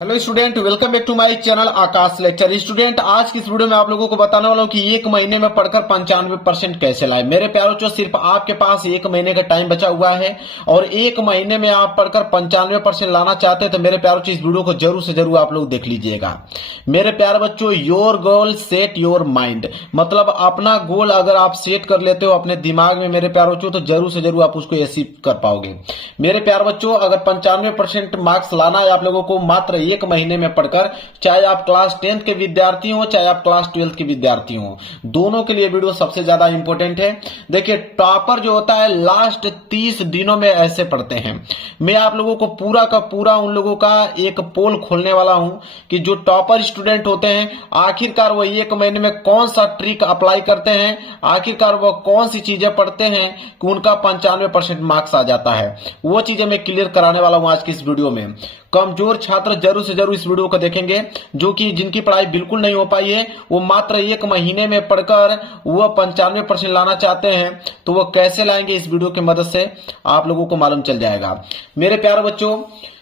Hello student, welcome back to my channel Aakash lecture. Student, आज की इस वीडियो में आप लोगों को बताने वाला हूं कि एक महीने में पढ़कर 95% कैसे लाए। मेरे प्यारों जो सिर्फ आपके पास एक महीने का टाइम बचा हुआ है और एक महीने में आप पढ़कर 95% लाना चाहते हैं तो मेरे प्यारों इस वीडियो को जरूर से जरूर आप लोग देख लीजिएगा। मेरे प्यारे बच्चों, your goal set your mind, मतलब अपना गोल अगर आप सेट कर लेते हो अपने दिमाग में मेरे प्यारों तो जरूर से जरूर आप उसको अचीव कर पाओगे। मेरे प्यारे बच्चों, अगर 95% मार्क्स लाना है आप लोगों को मात्र एक महीने में पढ़कर, चाहे आप क्लास 10th के विद्यार्थी हो चाहे आप क्लास 12th के विद्यार्थी हो, दोनों के लिए वीडियो सबसे ज्यादा इंपॉर्टेंट है। देखिए, टॉपर जो होता है लास्ट 30 दिनों में ऐसे पढ़ते हैं। मैं आप लोगों को पूरा का पूरा उन लोगों का एक पोल खोलने वाला हूं कि जो टॉपर स्टूडेंट होते हैं आखिरकार वो एक महीने में कौन सा ट्रिक अप्लाई करते हैं, आखिरकार वो कौन सी चीजें पढ़ते हैं कि उनका 95% मार्क्स आ जाता है। वो चीजें मैं क्लियर कराने वाला हूं आज की इस वीडियो में। कमजोर छात्र जरूर से जरूर इस वीडियो को देखेंगे, जो कि जिनकी पढ़ाई बिल्कुल नहीं हो पाई है, वो मात्र एक महीने में पढ़कर वो 95% लाना चाहते हैं तो वो कैसे लाएंगे इस वीडियो की मदद से आप लोगों को मालूम चल जाएगा। मेरे प्यारे बच्चों,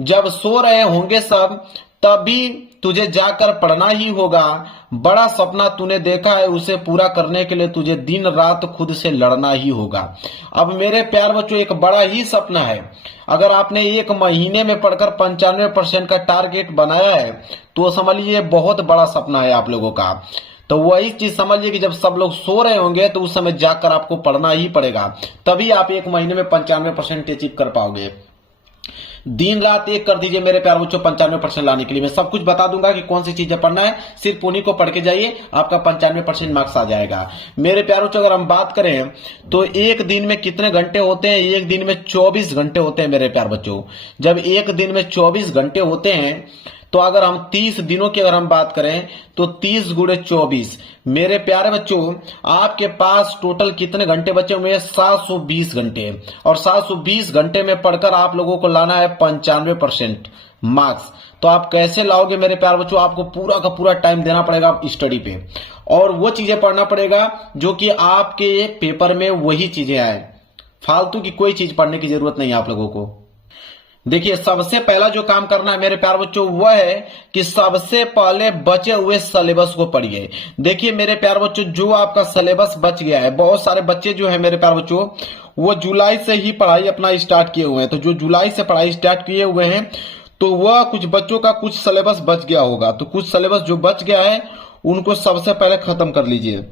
जब सो रहे होंगे सब तभी तुझे जाकर पढ़ना ही होगा। बड़ा सपना तूने देखा है, उसे पूरा करने के लिए तुझे दिन रात खुद से लड़ना ही होगा। अब मेरे प्यार बच्चों, एक बड़ा ही सपना है। अगर आपने एक महीने में पढ़कर 95% का टारगेट बनाया है तो समझ लीजिए बहुत बड़ा सपना है आप लोगों का। तो वही चीज समझिए कि जब सब लोग सो रहे होंगे तो उस समय जाकर आपको पढ़ना ही पड़ेगा, तभी आप एक महीने में 95% अचीव कर पाओगे। दिन रात एक कर दीजिए मेरे प्यार बच्चों 95% लाने के लिए। मैं सब कुछ बता दूंगा कि कौन सी चीजें पढ़ना है, सिर्फ उन्हीं को पढ़ के जाइए, आपका 95% मार्क्स आ जाएगा। मेरे प्यारों अगर हम बात करें तो एक दिन में कितने घंटे होते हैं? एक दिन में 24 घंटे होते हैं मेरे प्यार बच्चों। जब एक दिन में 24 घंटे होते हैं तो अगर हम 30 दिनों की अगर हम बात करें तो 30 गुणे 24, मेरे प्यारे बच्चों आपके पास टोटल कितने घंटे बचे हुए हैं? 720 घंटे। और 720 घंटे में पढ़कर आप लोगों को लाना है 95% मार्क्स। तो आप कैसे लाओगे मेरे प्यारे बच्चों? आपको पूरा का पूरा टाइम देना पड़ेगा स्टडी पे और वो चीजें पढ़ना पड़ेगा जो कि आपके पेपर में वही चीजें आए। फालतू की कोई चीज पढ़ने की जरूरत नहीं है आप लोगों को। देखिए, सबसे पहला जो काम करना है मेरे प्यारे बच्चों वह है कि सबसे पहले बचे हुए सिलेबस को पढ़िए। देखिए मेरे प्यारे बच्चों, जो आपका सिलेबस बच गया है, बहुत सारे बच्चे जो है मेरे प्यारे बच्चों वो जुलाई से ही पढ़ाई अपना स्टार्ट किए हुए हैं। तो जो जुलाई से पढ़ाई स्टार्ट किए हुए हैं तो वह कुछ बच्चों का कुछ सिलेबस बच गया होगा, तो कुछ सिलेबस जो बच गया है उनको सबसे पहले खत्म कर लीजिए।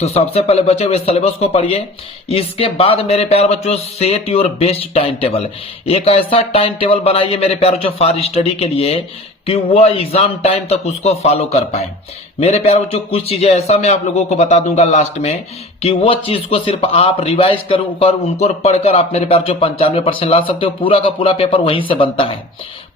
तो सबसे पहले बचे हुए सिलेबस को पढ़िए। इसके बाद मेरे प्यारे बच्चों set your best time table. एक ऐसा टाइम टेबल बनाइए मेरे प्यारे बच्चों फॉर स्टडी के लिए कि वह एग्जाम टाइम तक उसको फॉलो कर पाए। मेरे प्यारे बच्चों कुछ चीजें ऐसा मैं आप लोगों को बता दूंगा लास्ट में कि वो चीज को सिर्फ आप रिवाइज कर उनको पढ़कर आप मेरे प्यारे बच्चों 95% ला सकते हो। पूरा का पूरा पेपर वहीं से बनता है।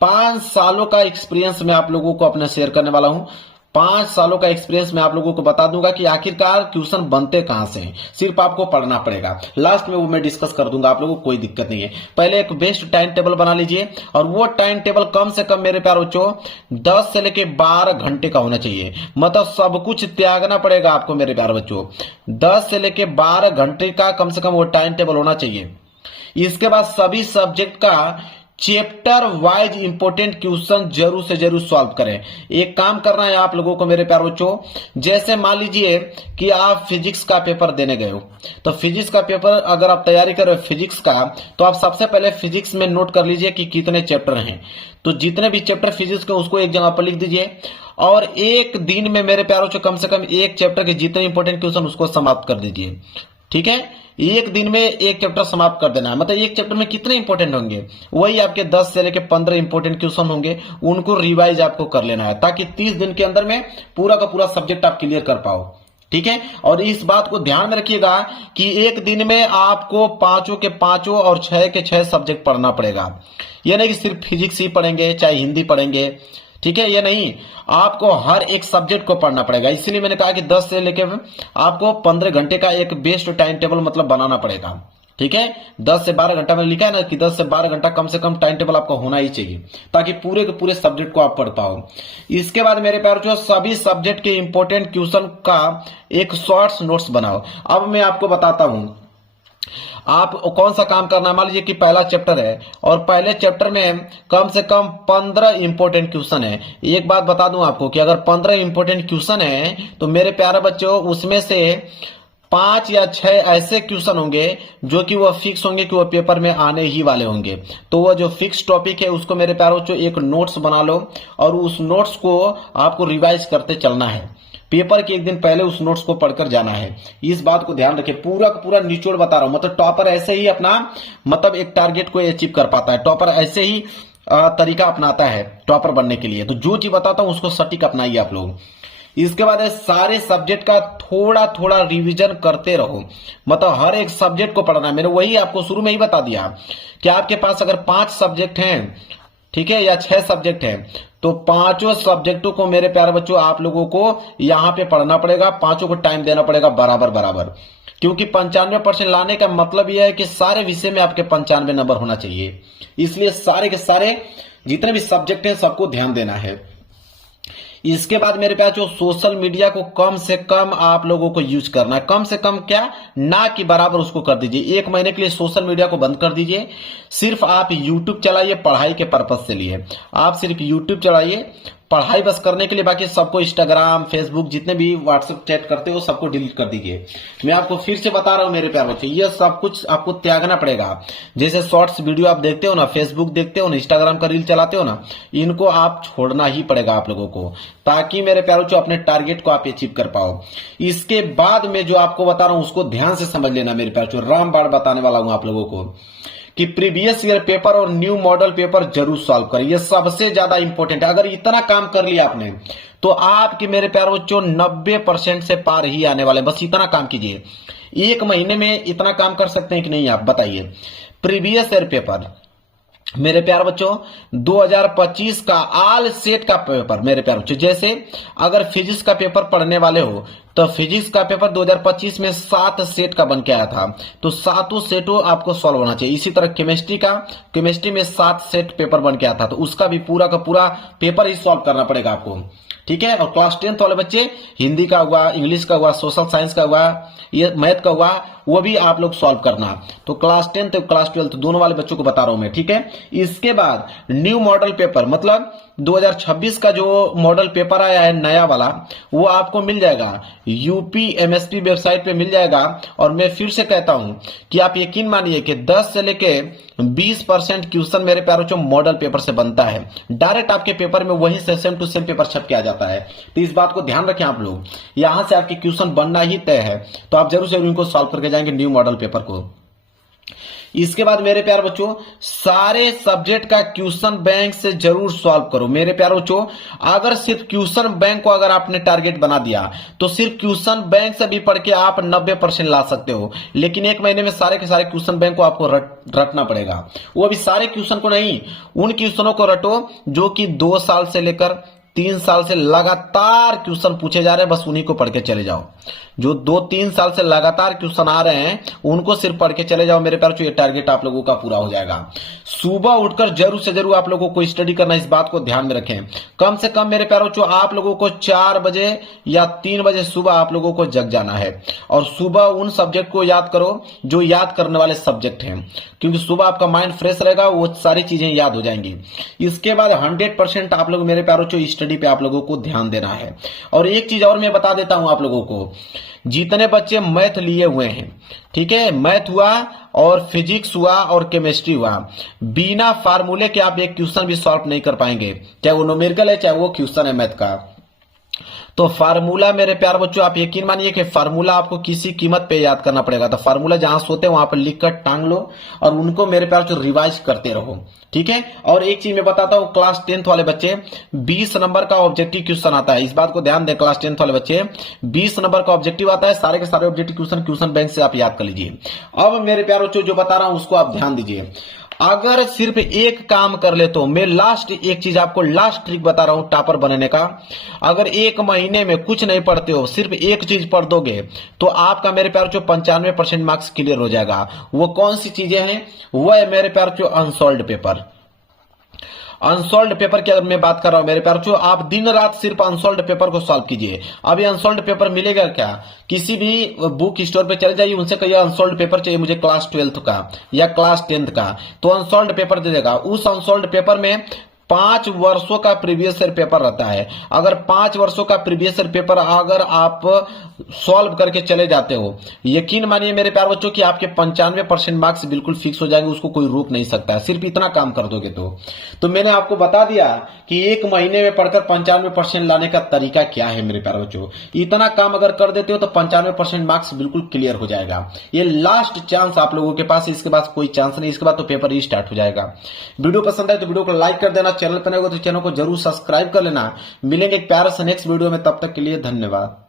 5 सालों का एक्सपीरियंस मैं आप लोगों को अपने शेयर करने वाला हूं। 5 सालों का एक्सपीरियंस मैं आप लोगों को बता दूंगा कि आखिरकार क्वेश्चन बनते कहां से हैं। सिर्फ आपको पढ़ना पड़ेगा। लास्ट में वो मैं डिस्कस कर दूंगा, आप लोगों को कोई दिक्कत नहीं है। पहले एक बेस्ट टाइम टेबल बना लीजिए और वो टाइम टेबल कम से कम मेरे प्यारे बच्चों 10 से लेके 12 घंटे का होना चाहिए। मतलब सब कुछ त्यागना पड़ेगा आपको मेरे प्यारे बच्चों। 10 से लेके 12 घंटे का कम से कम वो टाइम टेबल होना चाहिए। इसके बाद सभी सब्जेक्ट का चैप्टर वाइज इंपोर्टेंट क्वेश्चन जरूर से जरूर सॉल्व करें। एक काम करना है आप लोगों को मेरे प्यारे बच्चों, जैसे मान लीजिए कि आप फिजिक्स का पेपर देने गए हो, तो फिजिक्स का पेपर अगर आप तैयारी कर रहे हो फिजिक्स का, तो आप सबसे पहले फिजिक्स में नोट कर लीजिए कि कितने चैप्टर हैं। तो जितने भी चैप्टर फिजिक्स के उसको एक जगह पर लिख दीजिए और एक दिन में मेरे प्यारों से कम एक चैप्टर के जितने इंपोर्टेंट क्वेश्चन उसको समाप्त कर दीजिए। ठीक है, एक दिन में एक चैप्टर समाप्त कर देना है। मतलब एक चैप्टर में कितने इंपोर्टेंट होंगे? वही आपके 10 से लेकर 15 इंपोर्टेंट क्वेश्चन होंगे, उनको रिवाइज आपको कर लेना है ताकि 30 दिन के अंदर में पूरा का पूरा सब्जेक्ट आप क्लियर कर पाओ। ठीक है, और इस बात को ध्यान में रखिएगा कि एक दिन में आपको 5 के 5 और 6 के 6 सब्जेक्ट पढ़ना पड़ेगा। यह नहीं कि सिर्फ फिजिक्स ही पढ़ेंगे चाहे हिंदी पढ़ेंगे, ठीक है, ये नहीं, आपको हर एक सब्जेक्ट को पढ़ना पड़ेगा। इसीलिए मैंने कहा कि 10 से लेकर आपको 15 घंटे का एक बेस्ट टाइम टेबल मतलब बनाना पड़ेगा। ठीक है, 10 से 12 घंटा में लिखा है ना कि 10 से 12 घंटा कम से कम टाइम टेबल आपका होना ही चाहिए ताकि पूरे के पूरे सब्जेक्ट को आप पढ़ पाओ। इसके बाद मेरे प्यारे जो सभी सब्जेक्ट के इंपोर्टेंट क्वेश्चन का एक शॉर्ट्स नोट्स बनाओ। अब मैं आपको बताता हूं, आप कौन सा काम करना है, मान लीजिए कि पहला चैप्टर है और पहले चैप्टर में कम से कम 15 इंपोर्टेंट क्वेश्चन है। एक बात बता दूं आपको कि अगर 15 इंपोर्टेंट क्वेश्चन है तो मेरे प्यारे बच्चों उसमें से 5 या 6 ऐसे क्वेश्चन होंगे जो कि वह फिक्स होंगे कि वह पेपर में आने ही वाले होंगे। तो वह जो फिक्स टॉपिक है उसको मेरे प्यारे बच्चों एक नोट्स बना लो और उस नोट्स को आपको रिवाइज करते चलना है। पेपर के एक दिन पहले उस नोट्स को पढ़कर जाना है। इस बात को ध्यान रखें, पूरा का पूरा निचोड़ बता रहा हूं। मतलब टॉपर ऐसे ही अपना मतलब एक टारगेट को अचीव कर पाता है, टॉपर ऐसे ही तरीका अपनाता है टॉपर बनने के लिए। तो जो चीज बताता हूं उसको सटीक अपनाइए आप लोग। इसके बाद सारे सब्जेक्ट का थोड़ा थोड़ा रिवीजन करते रहो, मतलब हर एक सब्जेक्ट को पढ़ना है। मैंने वही आपको शुरू में ही बता दिया कि आपके पास अगर 5 सब्जेक्ट हैं, ठीक है, या 6 सब्जेक्ट हैं, तो पांचों सब्जेक्टों को मेरे प्यारे बच्चों आप लोगों को यहां पे पढ़ना पड़ेगा, पांचों को टाइम देना पड़ेगा बराबर बराबर। क्योंकि 95% लाने का मतलब यह है कि सारे विषय में आपके 95 नंबर होना चाहिए। इसलिए सारे के सारे जितने भी सब्जेक्ट हैं सबको ध्यान देना है। इसके बाद मेरे प्यारे जो सोशल मीडिया को कम से कम आप लोगों को यूज करना है। कम से कम क्या, ना कि बराबर उसको कर दीजिए। 1 महीने के लिए सोशल मीडिया को बंद कर दीजिए। सिर्फ आप यूट्यूब चलाइए पढ़ाई के पर्पज से लिए। आप सिर्फ यूट्यूब चलाइए पढ़ाई बस करने के लिए, बाकी सबको इंस्टाग्राम फेसबुक जितने भी व्हाट्सएप चैट करते हो सबको डिलीट कर दीजिए। मैं आपको फिर से बता रहा हूं मेरे प्यारे बच्चे, ये सब कुछ आपको त्यागना पड़ेगा। जैसे शॉर्ट्स वीडियो आप देखते हो ना, फेसबुक देखते हो ना, इंस्टाग्राम का रील चलाते हो ना, इनको आप छोड़ना ही पड़ेगा आप लोगों को, ताकि मेरे प्यारे बच्चों अपने टारगेट को आप अचीव कर पाओ। इसके बाद में जो आपको बता रहा हूं उसको ध्यान से समझ लेना मेरे प्यारे बच्चों। रामबाण बताने वाला हूं आप लोगों को कि प्रीवियस ईयर पेपर और न्यू मॉडल पेपर जरूर सॉल्व करिए। ये सबसे ज्यादा इंपॉर्टेंट है। अगर इतना काम कर लिया आपने तो आपके मेरे प्यारे बच्चों 90% से पार ही आने वाले। बस इतना काम कीजिए। 1 महीने में इतना काम कर सकते हैं कि नहीं, आप बताइए। प्रीवियस ईयर पेपर मेरे प्यारे बच्चों 2025 का ऑल सेट का पेपर मेरे प्यारे बच्चों, जैसे अगर फिजिक्स का पेपर पढ़ने वाले हो तो फिजिक्स का पेपर 2025 में 7 सेट का बन के आया था, तो 7 सेटों आपको सॉल्व होना चाहिए। इसी तरह केमिस्ट्री में 7 सेट पेपर बन के आया था, तो उसका भी पूरा का पूरा पेपर ही सॉल्व करना पड़ेगा आपको, ठीक है। और क्लास 10th वाले बच्चे हिंदी का हुआ, इंग्लिश का हुआ, सोशल साइंस का हुआ, ये मैथ का हुआ, वो भी आप लोग सॉल्व करना। तो क्लास 10th क्लास 12th दोनों वाले बच्चों को बता रहा हूं मैं, ठीक है। इसके बाद न्यू मॉडल पेपर मतलब 2026 का जो मॉडल पेपर आया है नया वाला, वो आपको मिल जाएगा यूपीएमएसपी वेबसाइट पे मिल जाएगा। और मैं फिर से कहता हूं कि आप यकीन मानिए कि 10 से लेके 20% क्वेश्चन मेरे प्यारे बच्चों मॉडल पेपर से बनता है। डायरेक्ट आपके पेपर में वही से सेम टू सेम पेपर छप के आ जाता है। तो इस बात को ध्यान रखें आप लोग, यहां से आपके क्वेश्चन बनना ही तय है। तो आप जरूर से इनको सॉल्व करके जाएंगे न्यू मॉडल पेपर को। इसके बाद मेरे प्यारे बच्चों सारे सब्जेक्ट का क्वेश्चन बैंक से जरूर सॉल्व करो मेरे प्यारे बच्चों। अगर सिर्फ क्वेश्चन बैंक को अगर आपने टारगेट बना दिया तो सिर्फ क्वेश्चन बैंक से भी पढ़ के आप 90% ला सकते हो, लेकिन 1 महीने में सारे के सारे क्वेश्चन बैंक को आपको रटना पड़ेगा। वो भी सारे क्वेश्चन को नहीं, उन क्वेश्चनों को रटो जो कि 2 साल से लेकर 3 साल से लगातार क्वेश्चन पूछे जा रहे हैं, बस उन्हीं को पढ़ के चले जाओ। जो 2-3 साल से लगातार क्वेश्चन आ रहे हैं उनको सिर्फ पढ़ के चले जाओ मेरे प्यारे। ये टारगेट आप लोगों का पूरा हो जाएगा। सुबह उठकर जरूर से जरूर आप लोगों को स्टडी करना, इस बात को ध्यान में रखें। कम से कम मेरे प्यारे बच्चों आप लोगों को 4 बजे या 3 बजे सुबह आप लोगों को जग जाना है और सुबह उन सब्जेक्ट को याद करो जो याद करने वाले सब्जेक्ट हैं, क्योंकि सुबह आपका माइंड फ्रेश रहेगा, वो सारी चीजें याद हो जाएंगी। इसके बाद 100% आप लोग मेरे प्यारे बच्चों स्टडी पे आप लोगों को ध्यान देना है। और एक चीज और मैं बता देता हूं आप लोगों को, जितने बच्चे मैथ लिए हुए हैं, ठीक है, मैथ हुआ और फिजिक्स हुआ और केमिस्ट्री हुआ, बिना फार्मूले के आप एक क्वेश्चन भी सॉल्व नहीं कर पाएंगे, चाहे वो न्यूमेरिकल है चाहे वो क्वेश्चन है मैथ का। तो फार्मूला मेरे प्यारे बच्चों आप यकीन मानिए कि फार्मूला आपको किसी कीमत पे याद करना पड़ेगा। तो फार्मूला जहां सोते हैं वहां पर लिखकर टांग लो और उनको मेरे प्यारे बच्चों रिवाइज करते रहो, ठीक है। और एक चीज मैं बताता हूं, क्लास 10th वाले बच्चे 20 नंबर का ऑब्जेक्टिव क्वेश्चन आता है, इस बात को ध्यान दें। क्लास 10th वाले बच्चे 20 नंबर का ऑब्जेक्टिव आता है, सारे के सारे ऑब्जेक्टिव क्वेश्चन बैंक से आप याद कर लीजिए। अब मेरे प्यारे बच्चों जो बता रहा हूं उसको आप ध्यान दीजिए। अगर सिर्फ एक काम कर ले तो मैं लास्ट एक चीज आपको लास्ट ट्रिक बता रहा हूं टॉपर बनने का। अगर 1 महीने में कुछ नहीं पढ़ते हो, सिर्फ एक चीज पढ़ दोगे तो आपका मेरे प्यारे बच्चों 95% मार्क्स क्लियर हो जाएगा। वो कौन सी चीजें हैं? वो है मेरे प्यारे बच्चों अनसॉल्व्ड पेपर। अनसॉल्व पेपर की अगर मैं बात कर रहा हूं मेरे प्यार बच्चों, आप दिन रात सिर्फ अनसॉल्व पेपर को सॉल्व कीजिए। अभी अनसॉल्व पेपर मिलेगा क्या? किसी भी बुक स्टोर पे चले जाइए, उनसे कहिए अनसॉल्व पेपर चाहिए मुझे क्लास 12th का या क्लास 10th का, तो अनसॉल्व पेपर दे देगा। उस अनसॉल्व पेपर में 5 वर्षों का प्रीवियस ईयर पेपर रहता है। अगर 5 वर्षों का प्रीवियस ईयर पेपर अगर आप सॉल्व करके चले जाते हो, यकीन मानिए मेरे प्यार बच्चों कि आपके 95% मार्क्स बिल्कुल फिक्स हो जाएंगे, उसको कोई रोक नहीं सकता है, सिर्फ इतना काम कर दोगे तो मैंने आपको बता दिया कि एक महीने में पढ़कर 95% लाने का तरीका क्या है मेरे प्यार बच्चों। इतना काम अगर कर देते हो तो 95% मार्क्स बिल्कुल क्लियर हो जाएगा। ये लास्ट चांस आप लोगों के पास, इसके बाद कोई चांस नहीं, इसके बाद तो पेपर ही स्टार्ट हो जाएगा। वीडियो पसंद है तो वीडियो को लाइक कर देना, चैनल पर नए हो तो चैनल को जरूर सब्सक्राइब कर लेना। मिलेंगे एक प्यारे से नेक्स्ट वीडियो में, तब तक के लिए धन्यवाद।